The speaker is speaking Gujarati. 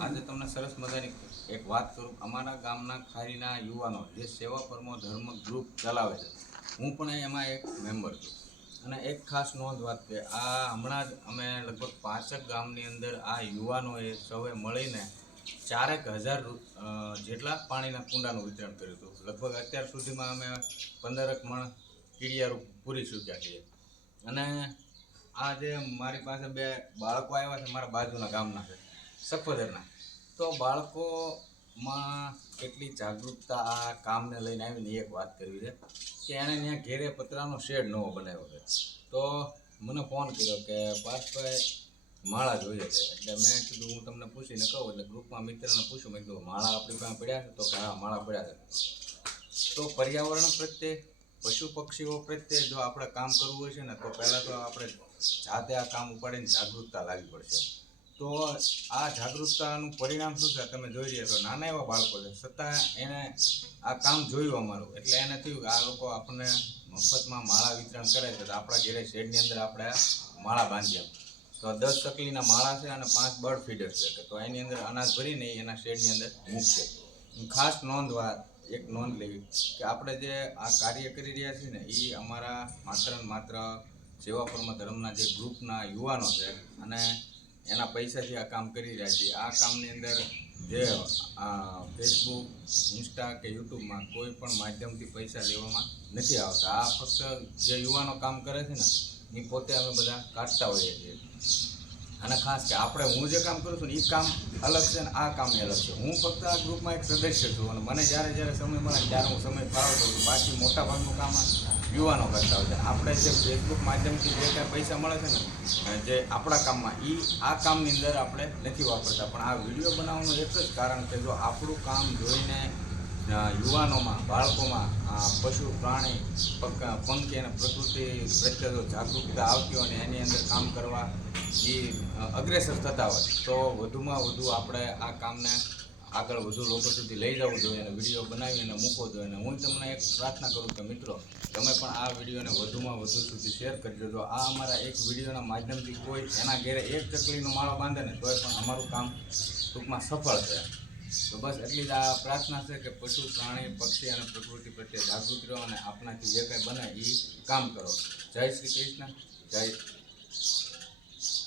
આજે તમને સરસ મજાની એક વાત કરું. અમારા ગામના ખારીના યુવાનો જે સેવા પરમો ધર્મ ગ્રુપ ચલાવે છે, હું પણ એમાં એક મેમ્બર છું. અને એક ખાસ નોંધ વાત કે આ હમણાં જ અમે લગભગ 5 ગામની અંદર આ યુવાનોએ સૌએ મળીને 4,000 જેટલા પાણીના કુંડાનું વિતરણ કર્યું હતું. લગભગ અત્યાર સુધીમાં અમે 15 મણ કીડિયારું પૂરી ચૂક્યા છીએ. અને આ જે મારી પાસે 2 બાળકો આવ્યા છે, મારા બાજુના ગામના છે, સફદરના. તો બાળકોમાં કેટલી જાગૃતતા આ કામને લઈને આવીને એક વાત કરવી છે કે એણે ત્યાં ઘેરે પતરાનો શેડ નવો બનાવ્યો છે. તો મને ફોન કર્યો કે પાર્થભાઈ માળા જોઈએ છે. એટલે મેં કીધું હું તમને પૂછીને કહું. એટલે ગ્રુપમાં મિત્રને પૂછ્યું, મેં કીધું માળા આપણી પાસે પડ્યા છે? તો કે હા, માળા પડ્યા છે. તો પર્યાવરણ પ્રત્યે, પશુ પક્ષીઓ પ્રત્યે જો આપણે કામ કરવું હોય છે ને, તો પહેલાં તો આપણે જાતે આ કામ ઉપાડીને જાગૃતતા લાવવી પડશે. તો આ જાગૃતતાનું પરિણામ શું છે તમે જોઈ રહ્યા છો. નાના એવા બાળકો છે, છતાં એને આ કામ જોયું અમારું. એટલે એને થયું કે આ લોકો આપણને મફતમાં માળા વિતરણ કરે છે, તો આપણા ઘરે શેડની અંદર આપણે માળા બાંધીએ. તો 10 ચકલીના માળા છે અને 5 બર્ડ ફીડર છે. તો એની અંદર અનાજ ભરીને એના શેડની અંદર મૂકશે. ખાસ નોંધ લેવી કે આપણે જે આ કાર્ય કરી રહ્યા છીએ ને, એ અમારા માત્ર સેવા પરમ ધર્મના જે ગ્રુપના યુવાનો છે અને એના પૈસાથી આ કામ કરી રહ્યા છીએ. આ કામની અંદર જે ફેસબુક, ઇન્સ્ટા કે યુટ્યુબમાં કોઈ પણ માધ્યમથી પૈસા લેવામાં નથી આવતા. આ ફક્ત જે યુવાનો કામ કરે છે ને, એ પોતે અમે બધા કાઢતા હોઈએ છીએ. અને ખાસ કે હું જે કામ કરું છું ને, એ કામ અલગ છે ને આ કામ અલગ છે. હું ફક્ત આ ગ્રુપમાં એક સદસ્ય છું અને મને જ્યારે સમય મળે ત્યારે હું સમય ફાળવતો છું. બાકી મોટાભાગનું કામ યુવાનો કરતા હોય છે. આપણે જે ફેસબુક માધ્યમથી જે કાંઈ પૈસા મળે છે ને, જે આપણા કામમાં, એ આ કામની અંદર આપણે નથી વાપરતા. પણ આ વિડીયો બનાવવાનું એક જ કારણ કે જો આપણું કામ જોઈને યુવાનોમાં, બાળકોમાં પશુ, પ્રાણી, પંખી અને પ્રકૃતિ પ્રત્યે જો જાગૃતતા આવતી હોય અને એની અંદર કામ કરવા એ અગ્રેસર થતા હોય, તો વધુમાં વધુ આપણે આ કામને આગળ વધુ લોકો સુધી લઈ જવું જોઈએ અને વિડીયો બનાવીને મૂકવો જોઈએ. અને હું તમને એક પ્રાર્થના કરું કે મિત્રો, તમે પણ આ વિડીયોને વધુમાં વધુ સુધી શેર કરજો. જો આ અમારા એક વિડીયોના માધ્યમથી કોઈ એના ઘેરે એક ચકલીનો માળો બાંધે ને, તોય પણ અમારું કામ ટૂંકમાં સફળ છે. તો બસ એટલી જ આ પ્રાર્થના છે કે પશુ, પ્રાણી, પક્ષી અને પ્રકૃતિ પ્રત્યે જાગૃત રહો અને આપણાથી જે કંઈ બને એ કામ કરો. જય શ્રી કૃષ્ણ, જય